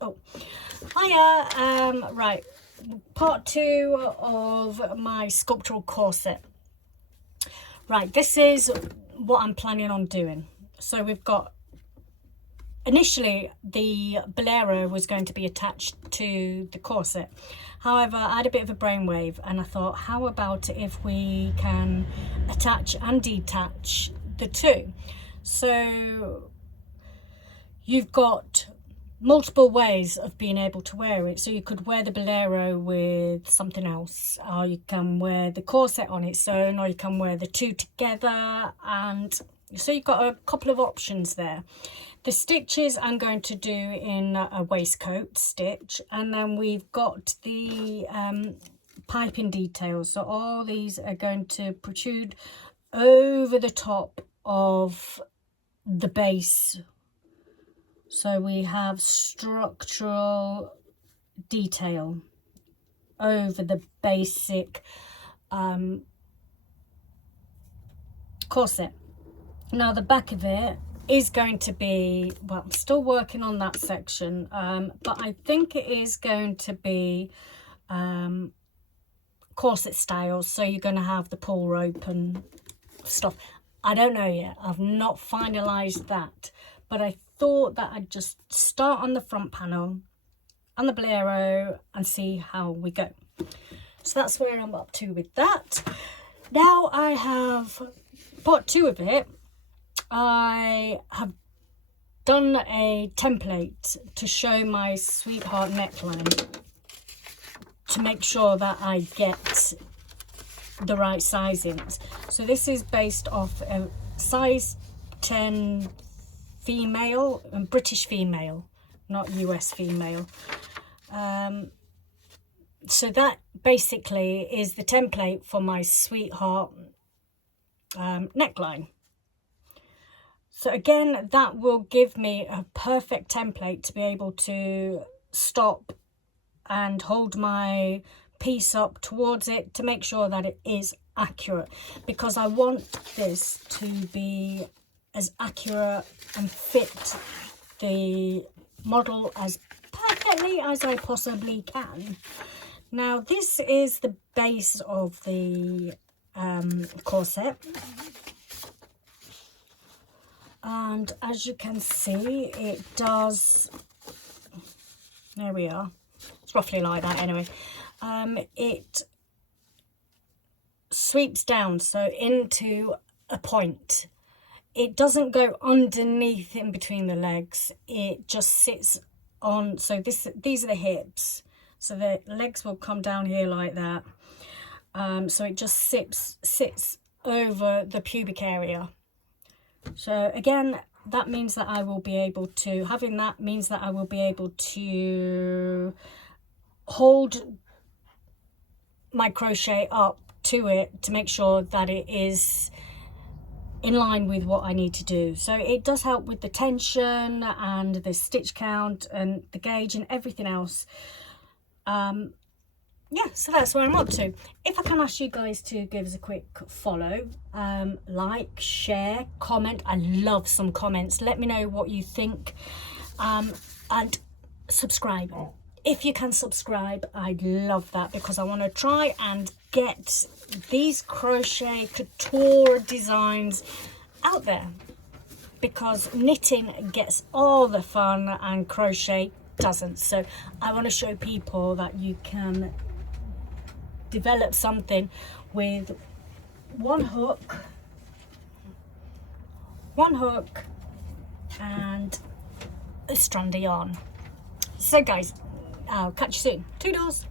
Oh, hiya. Right, part 2 of my sculptural corset. Right, this is what I'm planning on doing. So we've got, initially the bolero was going to be attached to the corset. However, I had a bit of a brainwave and I thought, how about if we can attach and detach the two? So you've got multiple ways of being able to wear it. So you could wear the bolero with something else, or you can wear the corset on its own, or you can wear the two together. And so you've got a couple of options there. The stitches I'm going to do in a waistcoat stitch, and then we've got the piping details. So all these are going to protrude over the top of the base. So we have structural detail over the basic corset. Now the back of it is going to be, well, I'm still working on that section, but I think it is going to be corset style. So you're going to have the pull rope and stuff. I don't know yet. I've not finalized that, but I thought that I'd just start on the front panel and the bolero and see how we go. So that's where I'm up to with that. Now I have part 2 of it. I have done a template to show my sweetheart neckline to make sure that I get the right sizings. So this is based off a size 10 female, and British female, not US female. So that basically is the template for my sweetheart neckline. So again, that will give me a perfect template to be able to stop and hold my piece up towards it to make sure that it is accurate, because I want this to be as accurate and fit the model as perfectly as I possibly can. Now this is the base of the corset, and as you can see, it does, there we are, it's roughly like that anyway. It sweeps down, so into a point. It doesn't go underneath in between the legs, it just sits on. So these are the hips, so the legs will come down here like that. So it just sits over the pubic area. So again, that means that I will be able to, having that means that I will be able to hold my crochet up to it to make sure that it is in line with what I need to do. So it does help with the tension and the stitch count and the gauge and everything else. Yeah, so that's where I'm up to. If I can ask you guys to give us a quick follow, like, share, comment. I love some comments. Let me know what you think, and subscribe. If you can subscribe, I'd love that, because I want to try and get these crochet couture designs out there, because knitting gets all the fun and crochet doesn't. So I want to show people that you can develop something with one hook and a strand of yarn. So guys, I'll catch you soon. Toodles.